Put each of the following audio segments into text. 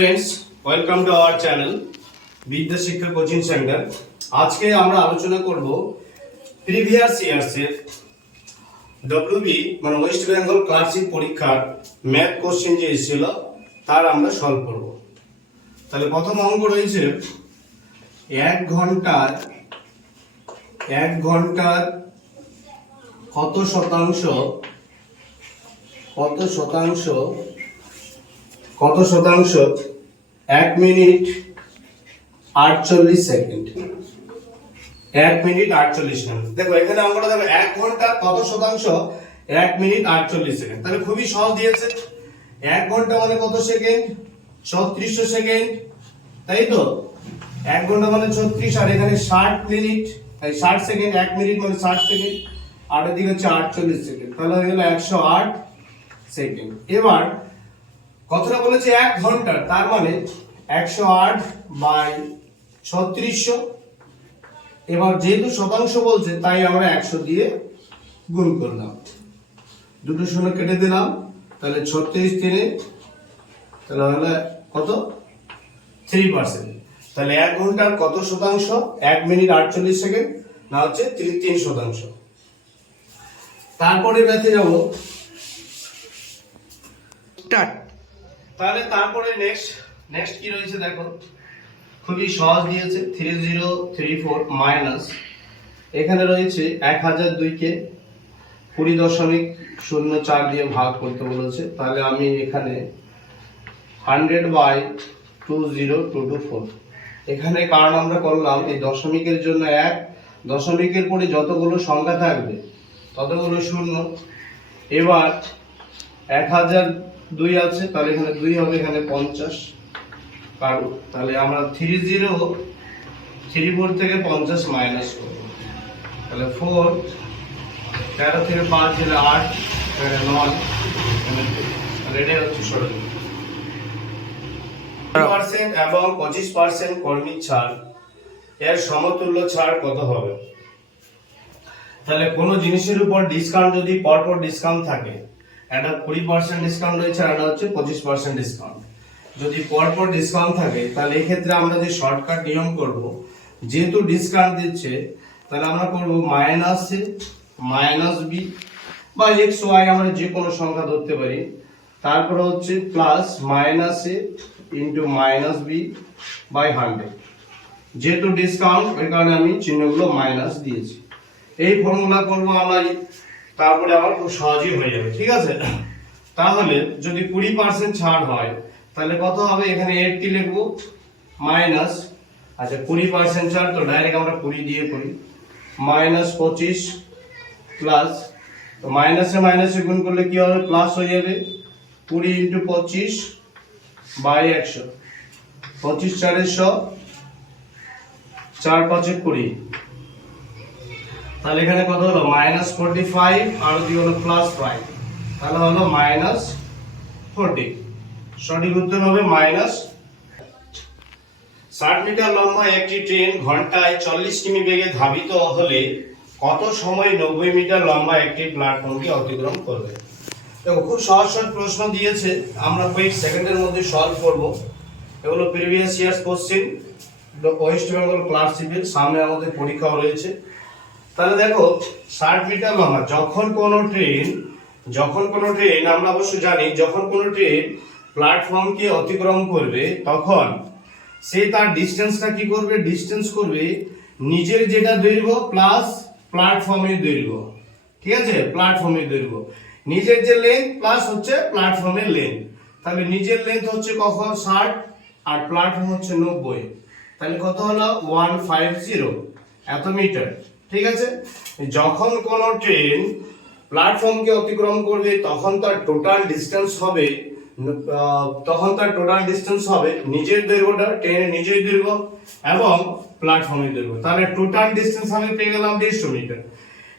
Friends, welcome to our channel বিদ্যা শিক্ষা coaching centre. আজকে আমরা আলোচনা করব প্রিভিয়াস ইয়ার্সের ডব্লিউবি মানে ওয়েস্ট বেঙ্গল ক্লাসিক পরীক্ষার ম্যাথ কোশ্চেন যে এসেছিল তার আমরা সলভ করব। তাহলে প্রথম অঙ্ক রয়েছে এক ঘন্টার কত শতাংশ 1 মিনিট 48 সেকেন্ড। 1 minute 48 second. দেখো এখানে অঙ্কটা দেখো 1 ঘন্টা কত শতাংশ 1 মিনিট 48 সেকেন্ড। তাহলে খুবই সহজ দিয়েছে। 1 ঘন্টা মানে কত সেকেন্ড? 3600 সেকেন্ড, তাই তো? 1 ঘন্টা মানে 36 আর এখানে 60 মিনিট, তাই 60 সেকেন্ড। 1 মিনিট মানে 60 সেকেন্ড, আর এদিকে হচ্ছে 48 সেকেন্ড। তাহলে হয়ে গেল 108 সেকেন্ড। এবার কথাটা বলেছে 1 ঘন্টা, তার মানে 108 বাই 3600। এবার যেহেতু শতাংশ বলছে তাই আমরা 100 দিয়ে গুণ করলাম, দুটো শূন্য কেটে দিলাম, তাহলে 36 দিনে তাহলে হলো কত? 3%। তাহলে 1 ঘন্টার কত শতাংশ? 1 মিনিট 48 সেকেন্ড, না হচ্ছে 3%। তারপরে ম্যাথে যাব, স্টার্ট। তাহলে তারপরে নেক্সট কি রয়েছে দেখো, খুবই সহজ দিয়েছে। 3034 মাইনাস এখানে রয়েছে 1002 কে 20.04 দিয়ে ভাগ করতে বলেছে। তাহলে আমি এখানে 100/20224 এখানে কারণ আমরা করলাম এই দশমিকের জন্য 1, দশমিকের পরে যতগুলো সংখ্যা থাকবে ততগুলো শূন্য। এবার 1002 আছে, তাহলে এখানে 2 হবে, এখানে 50 কারণ, তাহলে আমরা 3034 থেকে 50 মাইনাস করব। তাহলে 4, 13 থেকে 5 গেলে 8, এখানে 9, এখানে 2। তাহলে এটাই হচ্ছে সরল। 10% এবং 25% কর্মী ছাড় এর সমতুল্য ছাড় কত হবে? তাহলে কোনো জিনিসের উপর ডিসকাউন্ট যদি পরপর ডিসকাউন্ট থাকে, একটা 20% ডিসকাউন্ট রয়েছে আর একটা হচ্ছে 25% ডিসকাউন্ট, যদি পরপর ডিসকাউন্ট থাকে তাহলে এই ক্ষেত্রে আমরা যে শর্টকাট নিয়ম করব, যেহেতু ডিসকাউন্ট দিচ্ছে তাহলে আমরা করব মাইনাস এ মাইনাস বি বা এক্স ওয়াই, আমরা যে কোনো সংখ্যা ধরতে পারি। তারপর হচ্ছে plus minus A into minus B by 100। যেহেতু ডিসকাউন্ট ওই কারণে আমি চিহ্নগুলো মাইনাস দিয়েছি। এই ফর্মুলা করব আমরা, তারপরে আমার খুব সহজই হয়ে যাবে। ঠিক আছে, তাহলে যদি 20% ছাড় হয় তাহলে কত হবে? এখানে 80 লিখবো মাইনাস, আচ্ছা 20% ছাড় তো ডাইরেক্ট আমরা 20 দিয়ে করি, মাইনাস 25 প্লাস, তো মাইনাসে মাইনাসে গুণ করলে কি হবে? প্লাস হয়ে যাবে। 20 ইন্টু 25 বাই 100, 25 4 100, 4 5 20। তাহলে এখানে কত হলো? মাইনাস 45 আর দিয়ে হলো প্লাস 5, তাহলে হলো মাইনাস 40। সঠিক উত্তর হবে মাইনাস। 60 মিটার লম্বা একটি ট্রেন ঘন্টায় 40 কিমি বেগে ধাবিত হলে কত সময় 90 মিটার লম্বা একটি প্ল্যাটফর্মকে অতিক্রম করবে? দেখো খুব সহজ প্রশ্ন দিয়েছে, আমরা কয়েক সেকেন্ডের মধ্যে সলভ করব। এগুলো previous years question, West Bengal class civil, সামনে আমাদের পরীক্ষাও রয়েছে। তাহলে দেখো 60 মিটার লম্বা, যখন কোনো ট্রেন আমরা অবশ্য জানি যখন কোনো ট্রেন প্ল্যাটফর্মকে অতিক্রম করবে তখন সে তার ডিসটেন্সটা কি করবে? ডিসটেন্স করবে নিজের যেটা দৈর্ঘ্য প্লাস প্ল্যাটফর্মের দৈর্ঘ্য। ঠিক আছে, প্ল্যাটফর্মের দৈর্ঘ্য, নিজের যে লেন্থ প্লাস হচ্ছে প্ল্যাটফর্মের লেন্থ। তাহলে নিজের লেন্থ হচ্ছে কখন? 60 আর প্ল্যাটফর্ম হচ্ছে 90, তাহলে কত হলো? 150 এত মিটার। ঠিক আছে, যখন কোনো ট্রেন প্ল্যাটফর্মকে অতিক্রম করবে তখন তার টোটাল ডিসটেন্স হবে নিজের দৈর্ঘ্যটা, ট্রেনের নিজের দৈর্ঘ্য এবং প্ল্যাটফর্মের দৈর্ঘ্য। তাহলে টোটাল ডিসটেন্স আমি পেয়ে গেলাম 150 মিটার।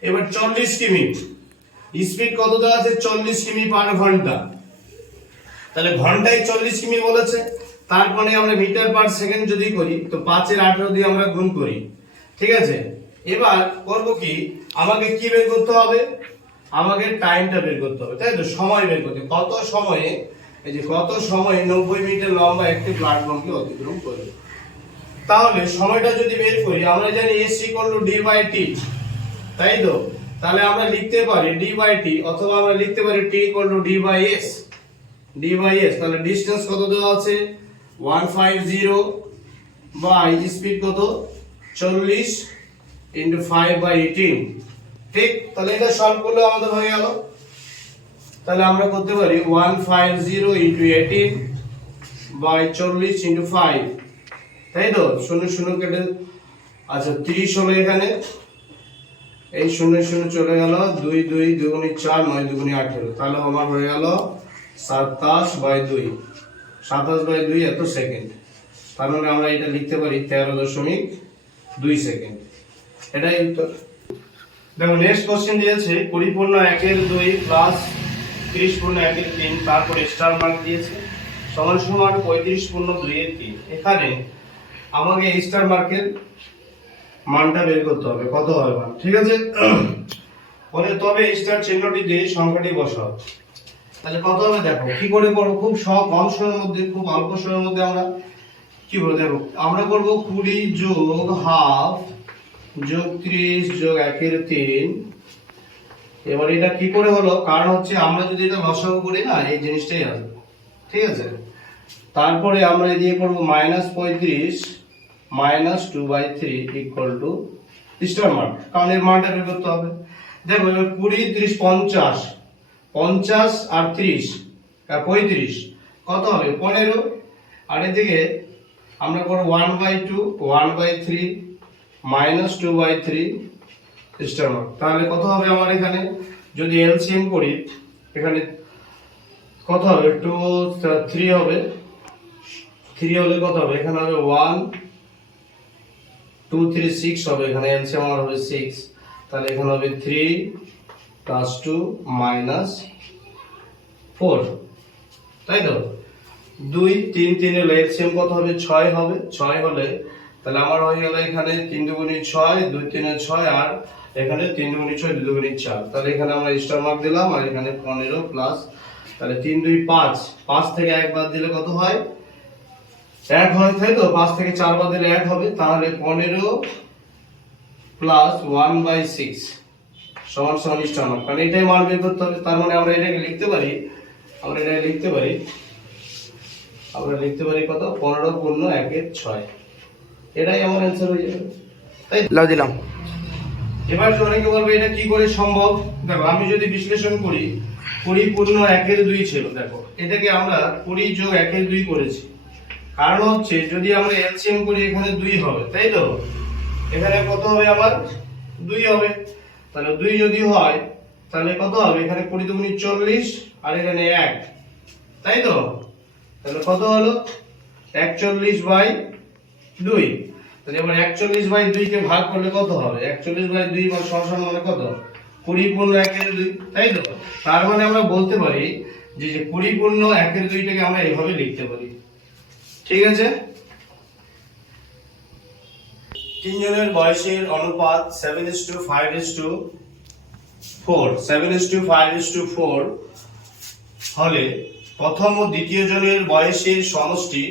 এবার 40 কিমি স্পিড কত দেওয়া আছে? 40 কিমি পার ঘন্টা। তাহলে ঘন্টায় 40 কিমি বলেছে, তারপরে আমরা মিটার পার সেকেন্ড যদি করি তো 5 এর 18 দিয়ে আমরা গুণ করি। ঠিক আছে, এবার করব কি, আমাকে কি বের করতে হবে? আমাকে টাইমটা বের করতে হবে, তাই তো? সময় বের করতে, কত সময়ে এই যে কত সময় 90 মিটার লম্বা একটি প্ল্যাটফর্মকে অতিক্রম করবে। তাহলে সময়টা যদি বের করি, আমরা জানি s = d/t, তাই তো? তাহলে আমরা লিখতে পারি d/t, অথবা আমরা লিখতে পারি t = d/s। তাহলে ডিসটেন্স কত দেওয়া আছে 150 বাই স্পিড কত 40 × 5/18, ঠিক? তাহলে এটা সলভ করলে আমাদের হয়ে গেল। তাহলে আমরা করতে পারি 150 × 18 বাই 40 × 5, তাই তো? 0 0 কেটে, আচ্ছা 30 হলো এখানে, এই 0 0 চলে গেল, 2 2 2 × 4 9 2 × 18, তাহলে আমার হয়ে গেল 27/2, 27/2 এত সেকেন্ড। তার মানে আমরা এটা লিখতে পারি 13.2 সেকেন্ড। এটাই উত্তর। দেখো নেক্সট কোশ্চেন দিয়েছে 20/1/2 প্লাস 30/1/3, তারপরে স্টার মার্ক দিয়েছে সমান সমান 35/2/3। এখানে আমাকে স্টার মার্কের মানটা বের করতে হবে, কত হবে মান, ঠিক আছে? বলে তবে স্টার চিহ্নটি দিয়ে সংখ্যাটি বসাও। তাহলে কত হবে দেখো, কি করে করব? খুব কম সময়ের মধ্যে, খুব অল্প সময়ের মধ্যে আমরা কি বলবো দেখো, আমরা করব 20 যোগ হাফ যোগ 30 যোগ 1/3। এবার এটা কি করে হলো, কারণ হচ্ছে আমরা যদি এটা লসাগু করি না, এই জিনিসটাই আসবে, ঠিক আছে? তারপরে আমরা দিয়ে করব -35 -2/3 = স্টার মার্ক, কারণ এর মানটা বের করতে হবে। দেখো এবার 20 30 50, 50 আর 30 35 কত হবে 15, আর এদিকে আমরা করব 1/2 1/3 -2/3 স্টার মার্ক। তাহলে কত হবে আমার এখানে, যদি এলসিএম করি, এখানে কত হবে 2 3 হবে, 3 হলে কত হবে, এখানে হবে 1 2 3 6 হবে, এখানে এলসিএম আমার হবে 6, তাহলে এখানে হবে 3 + 2 -4, তাই তো? 2 3 3 এর এলসিএম কত হবে 6 হবে, 6 হলে তাহলে আমার হয়ে গেল এখানে 3 × 6 2 3 6, আর এখানে 3 × 6 2 2 4, তাহলে এখানে আমরা স্টার মার্ক দিলাম, আর এখানে 15 প্লাস, তাহলে 3 2 5, 5 থেকে 1 বাদ দিলে কত হয় 1 হয়, তাই তো? 5 থেকে 4 বাদ দিলে 1 হবে, তাহলে 15 প্লাস 1/6 সমান সমান স্টার মার্ক, কারণ এটাই মান বের করতে হবে। তার মানে আমরা এটাকে লিখতে পারি, আমরা লিখতে পারি কত 15/1/6, এটাই আমার অ্যানসার হয়ে যাবে, তাই লাভ দিলাম। এবার অনেকে বলবে এটা কি করে সম্ভব। দেখো আমি যদি বিশ্লেষণ করি, 20/1/2 ছিল, দেখো এটাকে আমরা 20 যোগ 1/2 করেছি, কারণ হচ্ছে যদি আমরা এলসিএম করি এখানে 2 হবে, তাই তো? এখানে কত হবে আমার 2 হবে, তাহলে 2 যদি হয় তাহলে কত হবে, এখানে 20 2 40, আর এখানে 1, তাই তো? তাহলে কত হলো 41/2। তাহলে এবার 41/2 কে ভাগ করলে কত হবে, 41/2 সমান মানে কত 20/1/2, তাই তো? তার মানে আমরা বলতে পারি যে 20/1/2 টাকে আমরা এইভাবে লিখতে পারি, ঠিক আছে? তিনজনের বয়সের অনুপাত 7:5:4 হলে প্রথম ও দ্বিতীয় জনের বয়সের সমষ্টি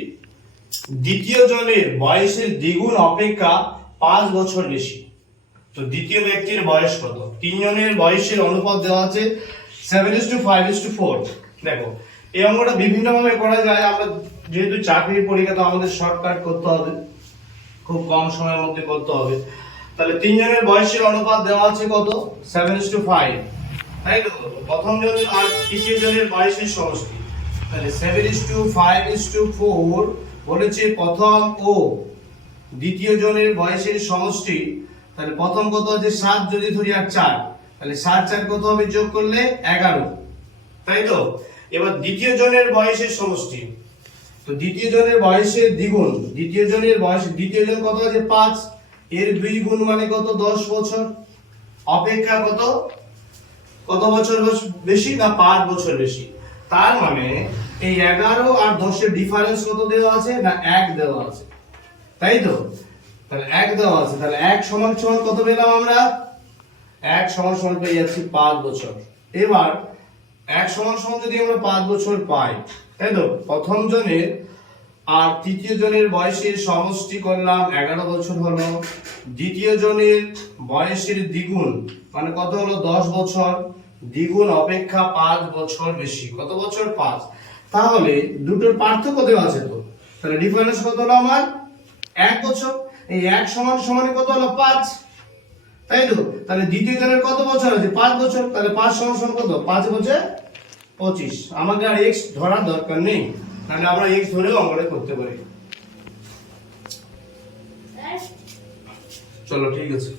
দ্বিতীয় জনের বয়সের দ্বিগুণ অপেক্ষা 5 বছর বেশি। তো দ্বিতীয় ব্যক্তির বয়স কত? তিনজনের বয়সের অনুপাত দেওয়া আছে 7:5:4। দেখো এই অঙ্কটা বিভিন্ন ভাবে করা যায়, আমরা যেহেতু চাকরির পরীক্ষা তো আমাদের শর্টকাট করতে হবে, খুব কম সময়ের মধ্যে করতে হবে। তাহলে তিনজনের বয়সের অনুপাত দেওয়া আছে কত 7:5, তাই তো? প্রথম জনের আর তৃতীয় জনের বয়সের সমষ্টি, তাহলে 7:5:4 বলেছে প্রথম ও দ্বিতীয় জনের বয়সের সমষ্টি। তাহলে প্রথম কত আছে 7, যদি ধরি আর 4, তাহলে 7 4 কত হবে, যোগ করলে 11, তাই তো? এবার দ্বিতীয় জনের বয়সের সমষ্টি, তো দ্বিতীয় জনের বয়সের দ্বিগুণ, দ্বিতীয় জনের বয়স, দ্বিতীয় জন কত আছে 5, এর 2 গুণ মানে কত 10 বছর, অপেক্ষা কত বছর বেশি না 5 বছর বেশি। তার মানে এই 11 আর 10 এর ডিফারেন্স কত দেওয়া আছে না 1 দেওয়া আছে, তাই তো? তাহলে 1 দেওয়া আছে, তাহলে 1 সমান সমান কত পেলাম আমরা, 1 সমান সমান পেয়ে যাচ্ছি 5 বছর। এবার এক সমান সমান যদি আমরা 5 বছর পাই, তাই তো, প্রথম জনের আর তৃতীয় জনের বয়সের সমষ্টি করলাম 11 বছর হলো, দ্বিতীয় জনের বয়সের দ্বিগুণ মানে কত হলো 10 বছর, দ্বিগুণ অপেক্ষা 5 বছর বেশি, কত বছর 5, তাহলে দুটোর পার্থক্য দেওয়া আছে তো, তাহলে ডিফারেন্স কত হলো আমার 1 বছর, এই 1 সমান সমান কত হলো 5, তাই তো, তাহলে দ্বিতীয় জনের কত বছর আছে 5 বছর, তাহলে 5 সমান সমান কত 5 বছর 25, আমাকে আর x ধরার দরকার নেই, তাহলে আমরা x ধরেও অঙ্কটা করতে পারি। চলো ঠিক আছে।